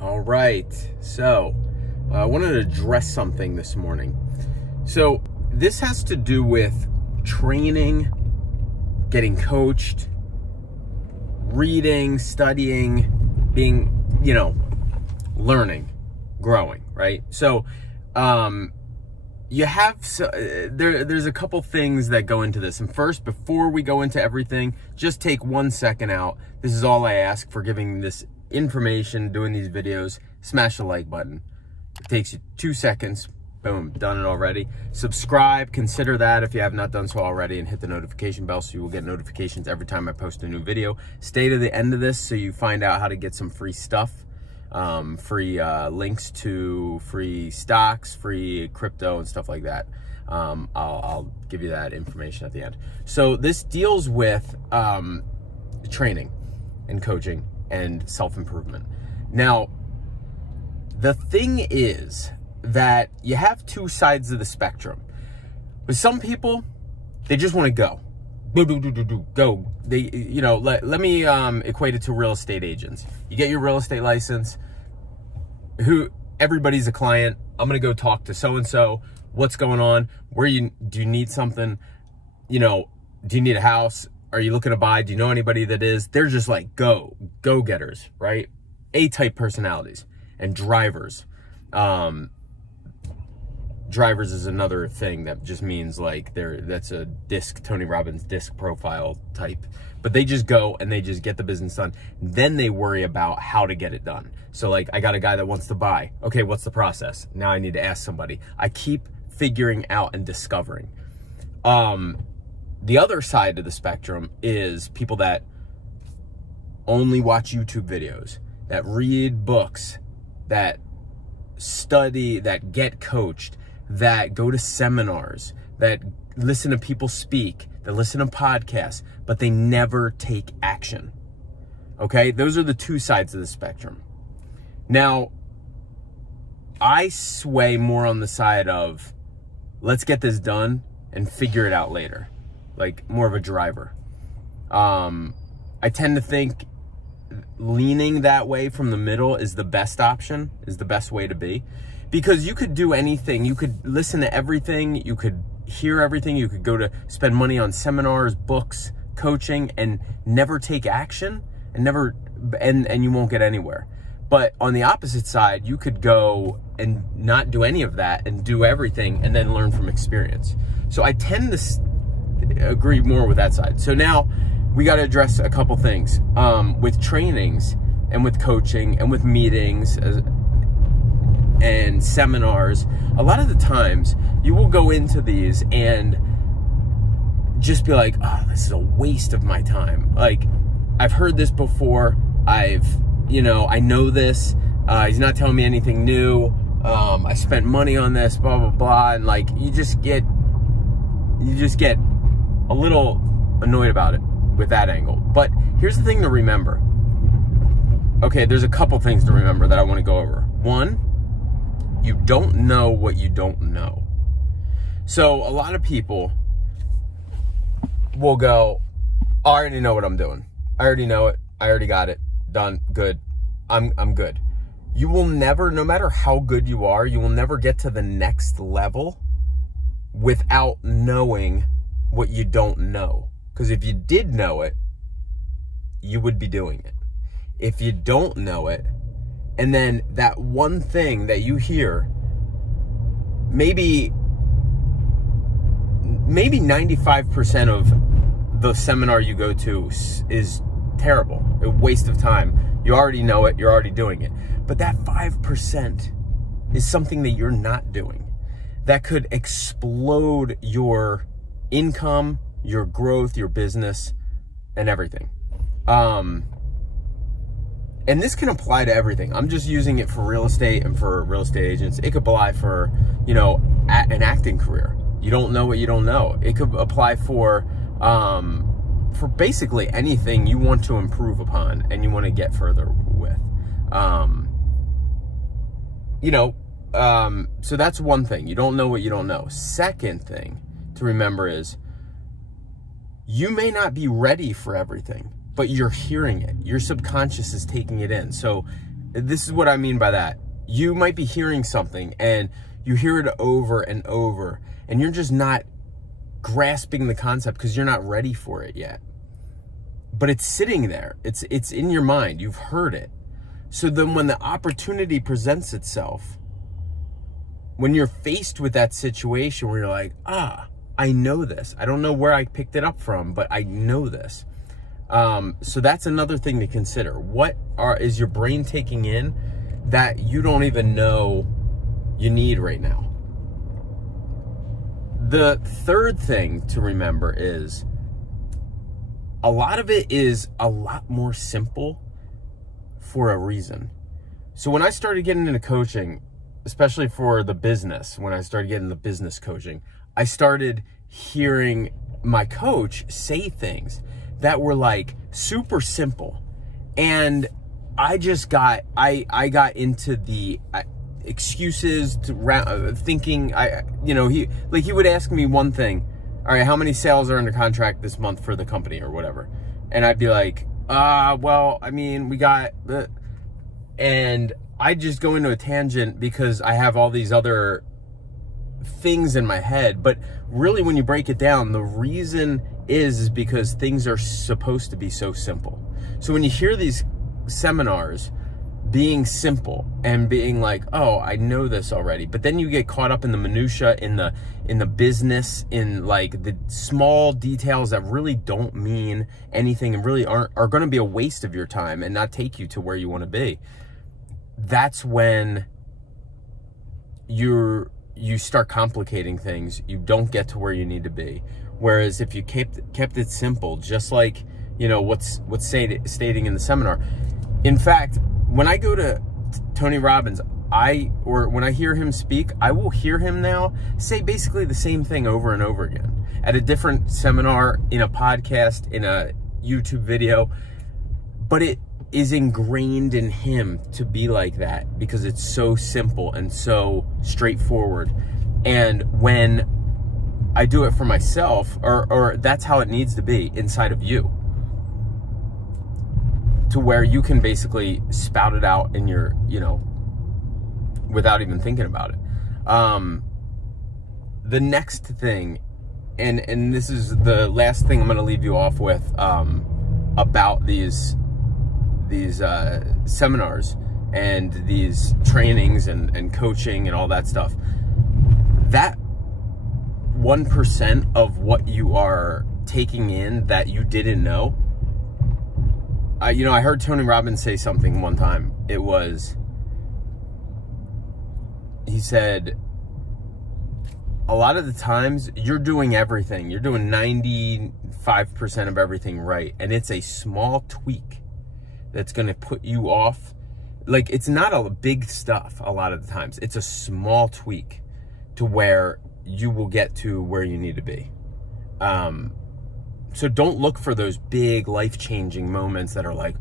All right, so I wanted to address something this morning. So this has to do with training, getting coached, reading, studying, being, learning, growing, right? So there's a couple things that go into this. And first, before we go into everything, just take 1 second out. This is all I ask for giving this information, doing these videos. Smash the like button. It takes you 2 seconds. Boom, done it already. Subscribe, consider that if you have not done so already, and hit the notification bell so you will get notifications every time I post a new video. Stay to the end of this so you find out how to get some free stuff. Free links to free stocks, free crypto, and stuff like that. I'll give you that information at the end. So this deals with training and coaching and self-improvement. Now, the thing is that you have two sides of the spectrum. With some people, they just want to go. Go. They, let me equate it to real estate agents. You get your real estate license. Everybody's a client. I'm going to go talk to so-and-so. What's going on? Do you need something? Do you need a house? Are you looking to buy? Do you know anybody that is? They're just like go-getters, right? A-type personalities. And drivers. Drivers is another thing that just means like that's a Tony Robbins disc profile type. But they just go and they just get the business done. Then they worry about how to get it done. So like, I got a guy that wants to buy. Okay, what's the process? Now I need to ask somebody. I keep figuring out and discovering. The other side of the spectrum is people that only watch YouTube videos, that read books, that study, that get coached, that go to seminars, that listen to people speak, that listen to podcasts, but they never take action. Okay? Those are the two sides of the spectrum. Now, I sway more on the side of let's get this done and figure it out later. Like more of a driver. I tend to think leaning that way from the middle is the best option, is the best way to be. Because you could do anything. You could listen to everything. You could hear everything. You could go to spend money on seminars, books, coaching, and never take action and you won't get anywhere. But on the opposite side, you could go and not do any of that and do everything and then learn from experience. So I tend to agree more with that side. So now we got to address a couple things with trainings and with coaching and with meetings and seminars. A lot of the times you will go into these and just be like, oh, this is a waste of my time. Like, I've heard this before. I know this. He's not telling me anything new. I spent money on this, blah, blah, blah. And like, you just get a little annoyed about it with that angle. But here's the thing to remember. Okay, there's a couple things to remember that I want to go over. One, you don't know what you don't know. So a lot of people will go, oh, I already know what I'm doing. I already know it. I already got it. Done. Good. I'm good. You will never, no matter how good you are, you will never get to the next level without knowing what you don't know. Because if you did know it, you would be doing it. If you don't know it, and then that one thing that you hear, maybe 95% of the seminar you go to is terrible, a waste of time. You already know it, you're already doing it. But that 5% is something that you're not doing that could explode your income, your growth, your business, and everything. And this can apply to everything. I'm just using it for real estate and for real estate agents. It could apply for, an acting career. You don't know what you don't know. It could apply for basically anything you want to improve upon and you want to get further with. So that's one thing. You don't know what you don't know. Second thing to remember is you may not be ready for everything, but you're hearing it. Your subconscious is taking it in. So This is what I mean by that. You might be hearing something and you hear it over and over, and you're just not grasping the concept because you're not ready for it yet. But it's sitting there. It's in your mind. You've heard it. So then when the opportunity presents itself, when you're faced with that situation where you're like, I know this. I don't know where I picked it up from, but I know this. So that's another thing to consider. Is your brain taking in that you don't even know you need right now? The third thing to remember is a lot of it is a lot more simple for a reason. So when I started getting into coaching, especially for the business, when I started getting the business coaching, I started hearing my coach say things that were like super simple. And I got into the excuses to thinking, he would ask me one thing. All right, how many sales are under contract this month for the company or whatever? And I'd be like, well, I mean, we got the, and I just go into a tangent because I have all these other things in my head. But really, when you break it down, the reason is because things are supposed to be so simple. So when you hear these seminars being simple and being like, oh, I know this already, but then you get caught up in the minutia, in the business, in like the small details that really don't mean anything and really are going to be a waste of your time and not take you to where you want to be. That's when you start complicating things. You don't get to where you need to be. Whereas if you kept it simple, just like, what's stating in the seminar. In fact, when I go to Tony Robbins, when I hear him speak, I will hear him now say basically the same thing over and over again at a different seminar, in a podcast, in a YouTube video. But it is ingrained in him to be like that because it's so simple and so straightforward. And when I do it for myself, or that's how it needs to be inside of you, to where you can basically spout it out in your, without even thinking about it. The next thing, and this is the last thing I'm going to leave you off with, about these seminars and these trainings and coaching and all that stuff. That 1% of what you are taking in that you didn't know. I heard Tony Robbins say something one time. He said, a lot of the times you're doing everything. You're doing 95% of everything right. And it's a small tweak that's going to put you off. Like, it's not a big stuff a lot of the times. It's a small tweak to where you will get to where you need to be. So don't look for those big life-changing moments that are like,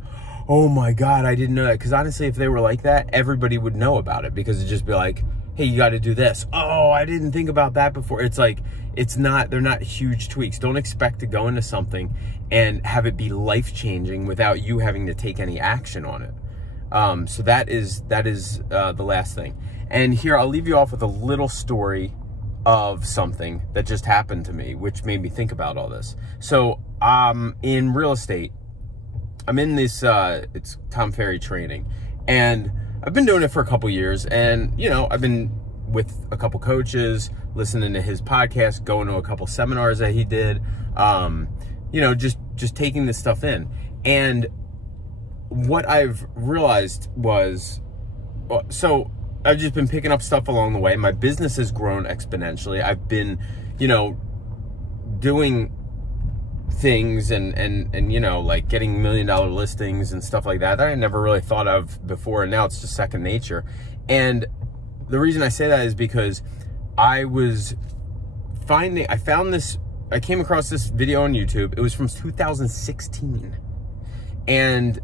oh my God, I didn't know that. Because honestly, if they were like that, everybody would know about it, because it'd just be like, hey, you got to do this. Oh, I didn't think about that before. It's like, they're not huge tweaks. Don't expect to go into something and have it be life-changing without you having to take any action on it. So that is the last thing. And here, I'll leave you off with a little story of something that just happened to me, which made me think about all this. So, in real estate, I'm in this, it's Tom Ferry training, and I've been doing it for a couple years, and, I've been with a couple coaches, listening to his podcast, going to a couple seminars that he did, just taking this stuff in. And what I've realized was, so I've just been picking up stuff along the way. My business has grown exponentially. I've been, doing things and like getting $1 million listings and stuff like that I never really thought of before, and now it's just second nature. And the reason I say that is because I came across this video on YouTube. It was from 2016, and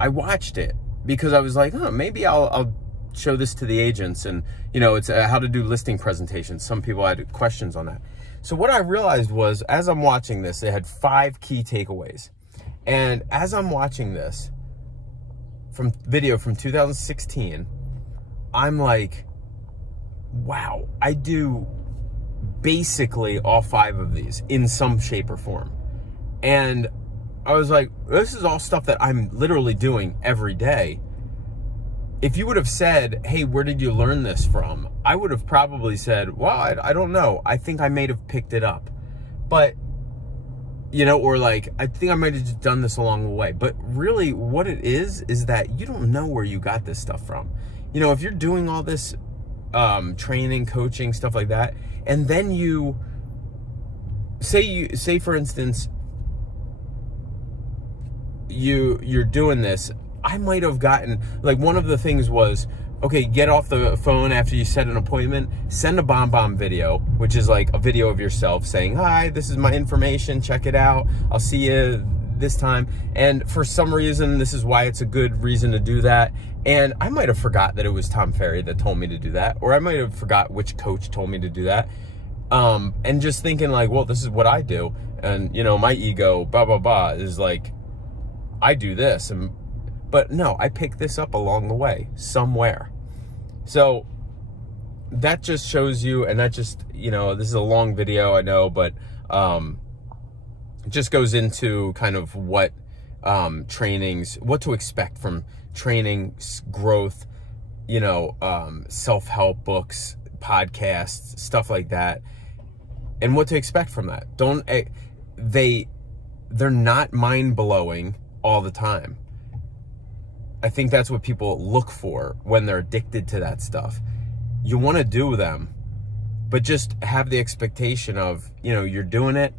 I watched it because I was like, maybe I'll show this to the agents. And it's how to do listing presentations. Some people had questions on that. So what I realized was, as I'm watching this, it had 5 key takeaways. And as I'm watching this, video from 2016, I'm like, wow, I do basically all 5 of these in some shape or form. And I was like, this is all stuff that I'm literally doing every day. If you would have said, hey, where did you learn this from? I would have probably said, well, I don't know. I think I may have picked it up. But, you know, or like, I think I might have just done this along the way. But really what it is that you don't know where you got this stuff from. You know, if you're doing all this training, coaching, stuff like that, and then you say for instance, you're doing this, I might have gotten, like, one of the things was, okay, get off the phone after you set an appointment, send a BombBomb video, which is like a video of yourself saying, hi, this is my information, check it out, I'll see you this time. And for some reason, this is why it's a good reason to do that. And I might have forgot that it was Tom Ferry that told me to do that, or I might have forgot which coach told me to do that. And just thinking like, well, this is what I do. And, you know, my ego, blah, blah, blah, is like, I do this. But no, I picked this up along the way somewhere. So that just shows you, and that just, you know, this is a long video, I know, but it just goes into kind of what trainings, what to expect from training, growth, you know, self-help books, podcasts, stuff like that, and what to expect from that. They're not mind-blowing all the time. I think that's what people look for when they're addicted to that stuff. You want to do them, but just have the expectation of, you know, you're doing it.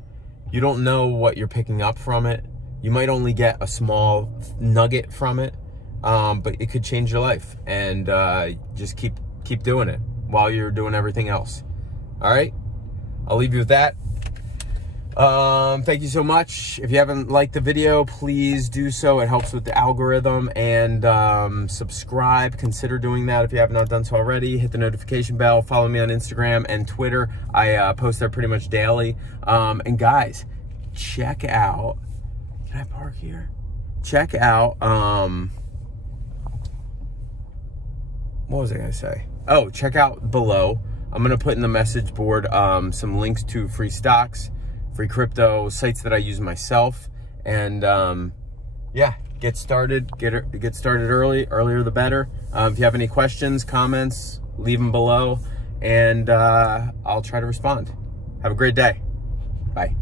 You don't know what you're picking up from it. You might only get a small nugget from it, but it could change your life. And just keep doing it while you're doing everything else. All right? I'll leave you with that. Thank you so much. If you haven't liked the video, please do so. It helps with the algorithm. And subscribe. Consider doing that if you have not done so already. Hit the notification bell. Follow me on Instagram and Twitter. I post there pretty much daily. And guys, check out, can I park here? Check out, what was I gonna say? Oh, check out below. I'm gonna put in the message board some links to free stocks, free crypto, sites that I use myself, and yeah, get started. Get started earlier the better. If you have any questions, comments, leave them below, and I'll try to respond. Have a great day. Bye.